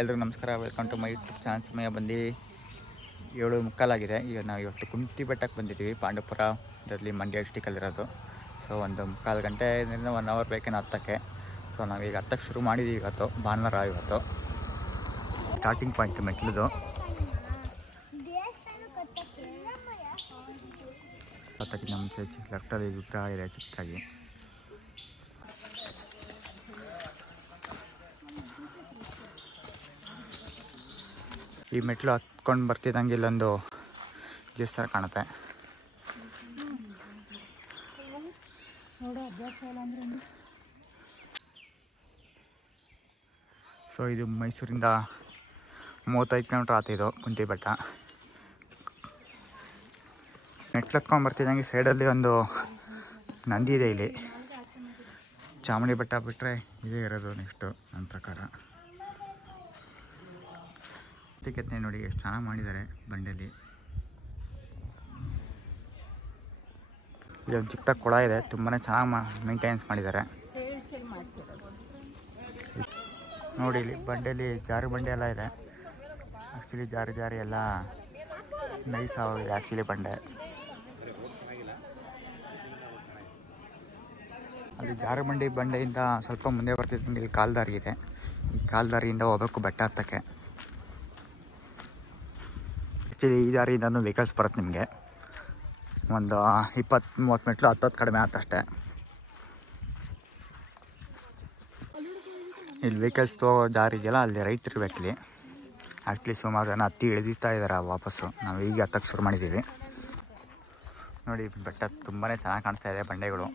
ಎಲ್ರಿಗೂ ನಮಸ್ಕಾರ. Welcome to my YouTube channel. ಸಮಯ ಬಂದು 7:45 ಈಗ ನಾವು ಇವತ್ತು ಕುಂಟಿ ಬೆಟ್ಟಕ್ಕೆ ಬಂದಿದ್ದೀವಿ. ಪಾಂಡವಪುರದಲ್ಲಿ ಮಂಡ್ಯ ಡಿಸ್ಟಿಕಲ್ಲಿರೋದು. ಸೊ 1:45 ಗಂಟೆಯಿಂದ 1 ಅವರ್ ಬೇಕೇನೋ ಹತ್ತಕ್ಕೆ. ಸೊ ನಾವೀಗ ಹತ್ತಕ್ಕೆ ಶುರು ಮಾಡಿದ್ದೀವಿ. ಇವತ್ತು ಭಾನುವಾರ. ಇವತ್ತು ಸ್ಟಾರ್ಟಿಂಗ್ ಪಾಯಿಂಟ್ ಮೆಟ್ಲದು. ಹತ್ತಕ್ಕಿಂತ ಮುಂಚೆ ಲೆಫ್ಟಲ್ಲಿ ವಿಗ್ರಹ ಇದೆ ಚಿಕ್ಕದಾಗಿ. ಈ ಮೆಟ್ಲು ಹತ್ಕೊಂಡು ಬರ್ತಿದ್ದಂಗೆ ಇಲ್ಲೊಂದು ದೇವಸ್ಥಾನ ಕಾಣುತ್ತೆ. ಸೊ ಇದು ಮೈಸೂರಿಂದ 35 ಕಿಲೋಮೀಟ್ರ್ ಆಗ್ತಿದ್ದು ಕುಂಟಿ ಬೆಟ್ಟ. ಮೆಟ್ಲು ಹತ್ಕೊಂಡು ಬರ್ತಿದ್ದಂಗೆ ಸೈಡಲ್ಲಿ ಒಂದು ನಂದಿ ಇದೆ. ಇಲ್ಲಿ ಚಾಮುಂಡಿ ಬೆಟ್ಟ ಬಿಟ್ಟರೆ ಇದೇ ಇರೋದು ನೆಕ್ಸ್ಟು ನನ್ನ ಪ್ರಕಾರ. ಕೆತ್ತನೆ ನೋಡಿ ಎಷ್ಟು ಚೆನ್ನಾಗಿ ಮಾಡಿದ್ದಾರೆ ಬಂಡೆಯಲ್ಲಿ. ಇದೊಂದು ಚಿಕ್ಕ ಕೊಳ ಇದೆ, ತುಂಬಾ ಚೆನ್ನಾಗಿ ಮೇಂಟೆನೆನ್ಸ್ ಮಾಡಿದ್ದಾರೆ ನೋಡಿ. ಇಲ್ಲಿ ಬಂಡೆಯಲ್ಲಿ ಜಾರು ಬಂಡೆ ಎಲ್ಲ ಇದೆ. ಆ್ಯಕ್ಚುಲಿ ಜಾರಿ ಎಲ್ಲ ನೈಸ್ ಆಗಿದೆ ಆ್ಯಕ್ಚುಲಿ ಬಂಡೆ. ಅಲ್ಲಿ ಜಾರು ಬಂಡೆಯಿಂದ ಸ್ವಲ್ಪ ಮುಂದೆ ಬರ್ತಿದ್ದಂಗೆ ಇಲ್ಲಿ ಕಾಲ್ದಾರಿ ಇದೆ. ಈ ಕಾಲ್ದಾರಿಯಿಂದ ಹೋಗ್ಬೇಕು ಬೆಟ್ಟ ಹತ್ತಕ್ಕೆ. ಆ್ಯಕ್ಚುಲಿ ಈ ದಾರಿಯಿಂದನೂ ವೆಹಿಕಲ್ಸ್ ಬರುತ್ತೆ ನಿಮಗೆ. ಒಂದು 20-30 ಮೆಟ್ಲು ಹತ್ತೋದು ಕಡಿಮೆ ಆಯ್ತಷ್ಟೇ. ಇಲ್ಲಿ ವೆಹಿಕಲ್ಸ್ ಹೋಗೋ ದಾರಿ ಇದೆಯಲ್ಲ, ಅಲ್ಲಿ ರೈಟ್ ಇರಬೇಕಿಲ್ಲಿ. ಆ್ಯಕ್ಚುಲಿ ಸುಮಾರು ಜನ ಹತ್ತಿ ಇಳಿದಿರ್ತಾ ಇದ್ದಾರೆ ವಾಪಸ್ಸು. ನಾವು ಈಗ ಹತ್ತಕ್ಕೆ ಶುರು ಮಾಡಿದ್ದೀವಿ ನೋಡಿ. ಬೆಟ್ಟ ತುಂಬಾ ಚೆನ್ನಾಗಿ ಕಾಣಿಸ್ತಾ ಇದೆ ಬಂಡೆಗಳು.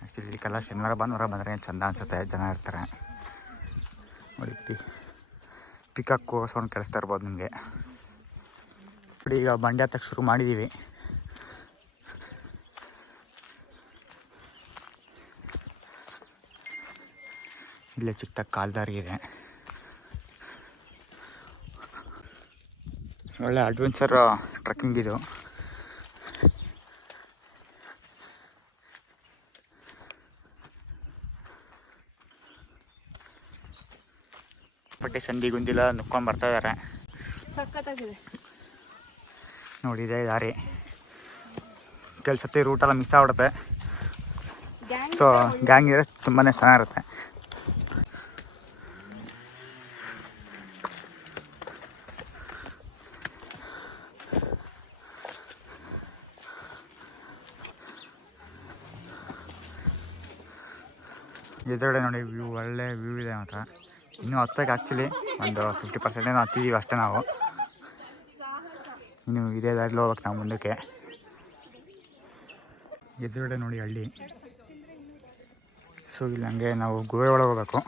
ಆ್ಯಕ್ಚುಲಿ ಇದಕ್ಕೆಲ್ಲ ಶನಿವಾರ ಭಾನುವಾರ ಬಂದರೆ ಚೆಂದ ಅನಿಸುತ್ತೆ, ಜನ ಇರ್ತಾರೆ ನೋಡಿ. ಪಿಕಾಕು ಸೌಂಡ್ ಕೇಳಿಸ್ತಾ ಇರ್ಬೋದು ನಿಮಗೆ ನೋಡಿ. ಈಗ ಬಂಡೆ ಹತ್ತಕ್ಕೆ ಶುರು ಮಾಡಿದ್ದೀವಿ. ಇಲ್ಲೇ ಚಿಕ್ಕ ಕಾಲ್ದಾರಿ ಇದೆ. ಒಳ್ಳೆ ಅಡ್ವೆಂಚರ್ ಟ್ರೆಕ್ಕಿಂಗ್ ಇದು. ಪಟ್ಟಿ ಸಂಧಿ ಗುಂದಿಲ್ಲ ನುಕ್ಕೊಂಡು ಬರ್ತಾ ಇದ್ದಾರೆ. ಸಖತ್ತಾಗಿದೆ ನೋಡಿ. ಇದೇ ದಾರಿ. ಕೆಲಸತ್ತಿ ರೂಟೆಲ್ಲ ಮಿಸ್ ಆಗ್ಬಿಡುತ್ತೆ. ಸೊ ಗ್ಯಾಂಗ್ ಇರೋ ತುಂಬಾ ಚೆನ್ನಾಗಿರುತ್ತೆ. ಎದುರುಗಡೆ ನೋಡಿ ವ್ಯೂ, ಒಳ್ಳೆ ವ್ಯೂ ಇದೆ ಮಾತ್ರ. ಇನ್ನೂ ಹತ್ತಕ್ಕೆ ಆ್ಯಕ್ಚುಲಿ ಒಂದು 50% ಹತ್ತಿದ್ದೀವಿ ಅಷ್ಟೇ ನಾವು. ಇನ್ನು ಇದೇ ದಾರಿಲಿ ಹೋಗ್ಬೇಕು ನಾವು ಮುಂದಕ್ಕೆ. ಎದುರುಗಡೆ ನೋಡಿ ಹಳ್ಳಿ. ಸೊ ಇಲ್ಲಿ ಹಂಗೆ ನಾವು ಗುಹೆ ಒಳಗೆ ಹೋಗ್ಬೇಕು.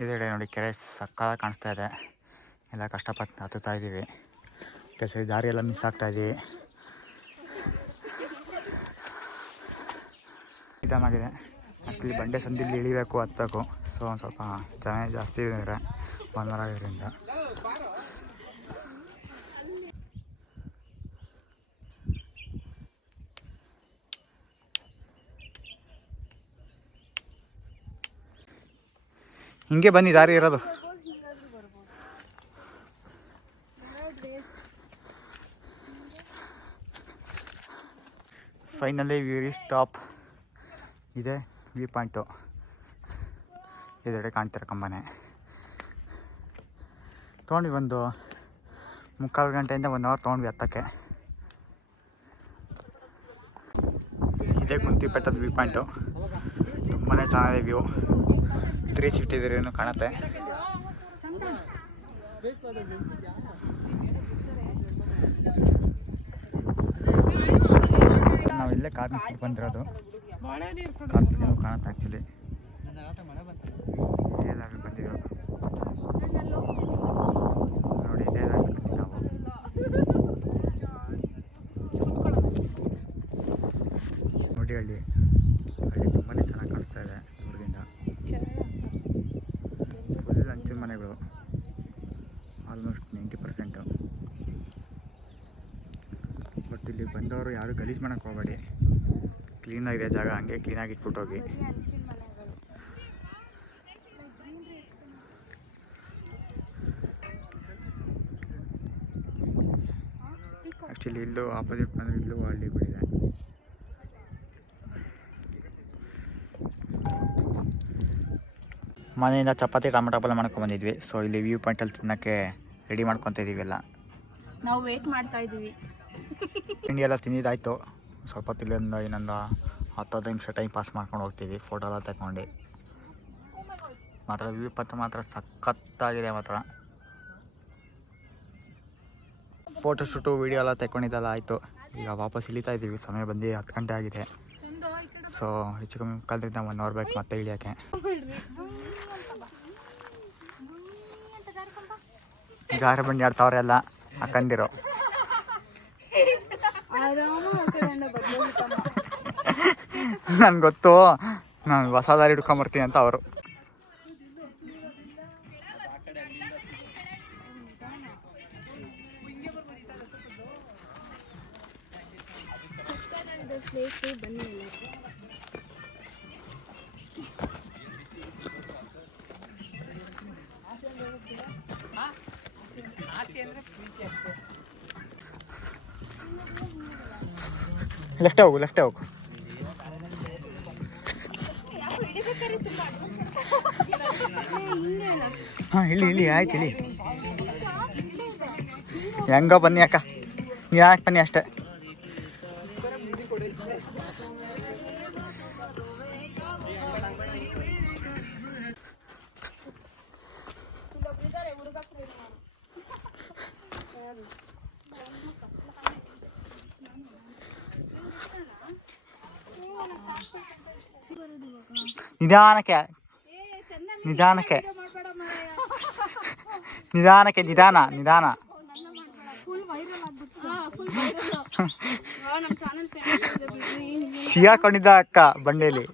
ಎದುರುಗಡೆ ನೋಡಿ ಕೆರೆ ಸಕ್ಕತ್ತಾಗಿ ಕಾಣಿಸ್ತಾ ಇದೆ. ಎಲ್ಲ ಕಷ್ಟಪಟ್ಟು ಹತ್ತುತ್ತಾ ಇದ್ದೀವಿ. ಕೆಲಸ ದಾರಿಯೆಲ್ಲ ಮಿಸ್ ಆಗ್ತಾಯಿದ್ದೀವಿ. ಇದಾಗಿದೆ ಆ್ಯಕ್ಚುಲಿ ಬಂಡೆ ಸಂದಿಲ್ಲಿ ಇಳಿಬೇಕು ಹತ್ತಬೇಕು. ಸೊ ಒಂದು ಸ್ವಲ್ಪ ಜನ ಜಾಸ್ತಿ ಇದ್ದಾರೆ ಭಾನುವಾರ ಇದರಿಂದ. ಹಿಂಗೆ ಬನ್ನಿ, ದಾರಿ ಇರೋದು. Finally we reach top. ಇದೆ ವ್ಯೂ ಪಾಯಿಂಟು. ಎದುರುಗಡೆ ಕಾಣ್ತಿರೋ ಕಂಬನೇ. ತೊಗೊಂಡ್ವಿ ಒಂದು 3/4 ಗಂಟೆಯಿಂದ 1 ಅವರ್ ತೊಗೊಂಡ್ವಿ ಹತ್ತಕ್ಕೆ. ಇದೇ ಕುಂಟಿ ಬೆಟ್ಟದ ವ್ಯೂ ಪಾಯಿಂಟು. ತುಂಬಾ ಚೆನ್ನಾಗಿದೆ ವ್ಯೂ. 360 ಡಿಗ್ರಿನೂ ಕಾಣುತ್ತೆ. ನಾವು ಇಲ್ಲೇ ಕಾರ್ ನಿಲ್ಸ್ಬಿಟ್ಟು ಬಂದಿರೋದು. ಕಾರ್ ಕಾಣುತ್ತೆ ಆ್ಯಕ್ಚುಲಿ. ಇದೇ ದಾರಿ ಬಂದಿರೋದು ನೋಡಿ. ಇದೇ ದಾರಿ ಬಂದಿದ್ದು ನಾವು. ನೋಡಿ ಹಳ್ಳಿ ತುಂಬಾ ಚೆನ್ನಾಗಿ ಕಾಣಿಸ್ತಾ ಇದೆ ದೂರದಿಂದ. ಫುಲ್ ಹಂಚಿನ ಮನೆಗಳು, ಆಲ್ಮೋಸ್ಟ್ 90%. ಬಂದವರು ಯಾರು ಗಲೀಜು ಮಾಡೋಕ್ಕೆ ಹೋಗಬೇಡಿ. ಕ್ಲೀನಾಗಿದೆ ಜಾಗ, ಹಂಗೆ ಕ್ಲೀನಾಗಿ ಇಟ್ಬಿಟ್ಟು ಹೋಗಿ. ಆ್ಯಕ್ಚುಲಿ ಇಲ್ಲೂ ಆಪೋಸಿಟ್ ಬಂದರೆ ಇಲ್ಲೂ ಹಳ್ಳಿಗಳಿದೆ. ಮನೆಯಿಂದ ಚಪಾತಿ ಟೊಮೆಟೊ ಪಲ್ಯ ಮಾಡ್ಕೊಂಬಂದಿದ್ವಿ. ಸೊ ಇಲ್ಲಿ ವ್ಯೂ ಪಾಯಿಂಟಲ್ಲಿ ತಿನ್ನೋಕ್ಕೆ ರೆಡಿ ಮಾಡ್ಕೊತ ಇದ್ದೀವೆಲ್ಲ. ನಾವು ವೇಟ್ ಮಾಡ್ತಾ ಇದ್ದೀವಿ. ತಿಂಡಿ ಎಲ್ಲ ತಿಂದಿದ್ದಾಯಿತು. ಸ್ವಲ್ಪ ತಿಲ್ಲಿಂದ ಇನ್ನೊಂದು 10-15 ನಿಮಿಷ ಟೈಮ್ ಪಾಸ್ ಮಾಡ್ಕೊಂಡು ಹೋಗ್ತೀವಿ. ಫೋಟೋ ಎಲ್ಲ ತಗೊಂಡು ಮಾತ್ರ ವ್ಯೂ ಪಾಯಿಂಟ್ ಮಾತ್ರ ಸಖತ್ತಾಗಿದೆ. ಮಾತ್ರ ಫೋಟೋ ಶೂಟು ವೀಡಿಯೋ ಎಲ್ಲ ತಗೊಂಡಿದ್ದೆಲ್ಲ ಆಯಿತು. ಈಗ ವಾಪಸ್ ಇಳಿತಾ ಇದ್ದೀವಿ. ಸಮಯ ಬಂದು 10 ಗಂಟೆ ಆಗಿದೆ. ಸೊ ಹೆಚ್ಚು ಕಮ್ಮಿ ಕಳೆದ್ರಿಂದ 1 ಅವರ್ ಬೇಕು ಮತ್ತೆ ಇಳಿಯೋಕ್ಕೆ. ಜಾರಿ ಬಂಡಿ ಆಡ್ತಾವ್ರೆಲ್ಲ ಹಾಕಂದಿರೋ. ನನ್ಗೆ ಗೊತ್ತು, ನಾನು ಹೊಸ ದಾರಿ ಹಿಡ್ಕೊಂಬರ್ತೀನಿ ಅಂತ ಅವರು. ಲೆಫ್ಟೇ ಹೋಗು. ಹಾಂ ಇಳಿ ಆಯ್ತು ಇಳಿ. ಹೆಂಗೋ ಬನ್ನಿ ಅಕ್ಕ, ಯಾಕೆ ಬನ್ನಿ ಅಷ್ಟೇ. ನಿಧಾನಕ್ಕೆ ನಿಧಾನ. ಸಿಗಾಕೊಂಡಿದ್ದ ಅಕ್ಕ ಬಂಡೆಯಲ್ಲಿ.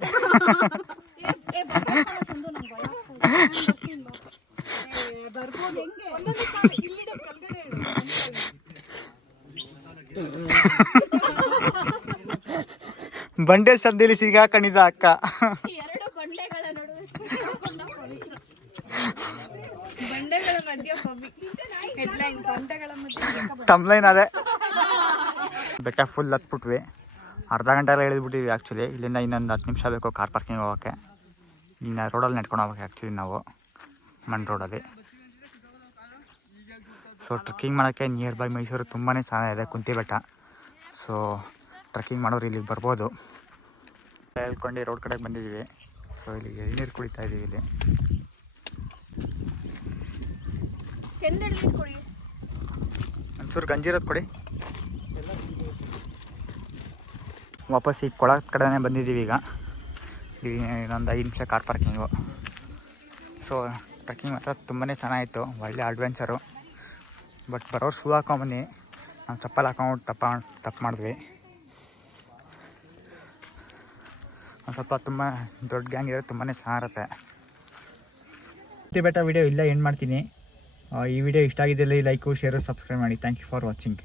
ಬಂಡೆ ಸದ್ದಲ್ಲಿ ಸಿಗಾಕೊಂಡಿದ್ದ ಅಕ್ಕ. ತಮ್ಲೈನ್ ಅದೇ. ಬೆಟ್ಟ ಫುಲ್ ಹತ್ಬಿಟ್ವಿ. ಅರ್ಧ ಗಂಟೆ ಎಲ್ಲ ಇಳಿದ್ಬಿಟ್ಟಿವಿ. ಆ್ಯಕ್ಚುಲಿ ಇಲ್ಲಿಂದ ಇನ್ನೊಂದು 10 ನಿಮಿಷ ಬೇಕು ಕಾರ್ ಪಾರ್ಕಿಂಗ್ ಹೋಗೋಕ್ಕೆ. ಇನ್ನು ರೋಡಲ್ಲಿ ನೆಟ್ಕೊಂಡು ಹೋಗ್ಬೇಕು ಆ್ಯಕ್ಚುಲಿ ನಾವು, ಮಣ್ ರೋಡಲ್ಲಿ. ಸೊ ಟ್ರೆಕ್ಕಿಂಗ್ ಮಾಡೋಕ್ಕೆ ನಿಯರ್ ಬೈ ಮೈಸೂರು ತುಂಬಾ ಚೆನ್ನಾಗಿದೆ ಕುಂತಿ ಬೆಟ್ಟ. ಸೊ ಟ್ರೆಕ್ಕಿಂಗ್ ಮಾಡೋರು ಇಲ್ಲಿಗೆ ಬರ್ಬೋದು. ಹೇಳ್ಕೊಂಡು ರೋಡ್ ಕಡೆಗೆ ಬಂದಿದ್ದೀವಿ. ಸೊ ಇಲ್ಲಿ ಎಳ್ನೀರು ಕುಡಿತಾ ಇದ್ದೀವಿ. ಇಲ್ಲಿ ಒಂಚೂರು ಗಂಜಿರೋದು ಕೊಡಿ. ವಾಪಸ್ ಈಗ ಕೊಳ ಕಡೆನೇ ಬಂದಿದ್ದೀವಿ. ಈಗ ಇನ್ನೊಂದು 5 ನಿಮಿಷ ಕಾರ್ ಪಾರ್ಕಿಂಗು. ಸೊ ಟ್ರೆಕ್ಕಿಂಗ್ ಮಾತ್ರ ತುಂಬಾ ಚೆನ್ನಾಗಿತ್ತು, ಒಳ್ಳೆ ಅಡ್ವೆಂಚರು. ಬಟ್ ಬರೋರು ಶೂ ಹಾಕೊಂಬನ್ನಿ. ನಾವು ಚಪ್ಪಲ್ ಹಾಕೊಂಡು ತಪ್ಪು ಮಾಡಿದ್ವಿ. ಒಂದು ಸ್ವಲ್ಪ ತುಂಬ ದೊಡ್ಡ ಗ್ಯಾಂಗ್ ಇರೋದು ತುಂಬಾ ಚೆನ್ನಾಗಿರುತ್ತೆ. ಕುಂತಿ ಬೆಟ್ಟ ವಿಡಿಯೋ ಇಲ್ಲ ಎಂಡ್ ಮಾಡ್ತೀನಿ. ಈ ವಿಡಿಯೋ ಇಷ್ಟ ಆಗಿದ್ದಲ್ಲಿ ಲೈಕು, ಶೇರು, ಸಬ್ಸ್ಕ್ರೈಬ್ ಮಾಡಿ. Thank you for watching.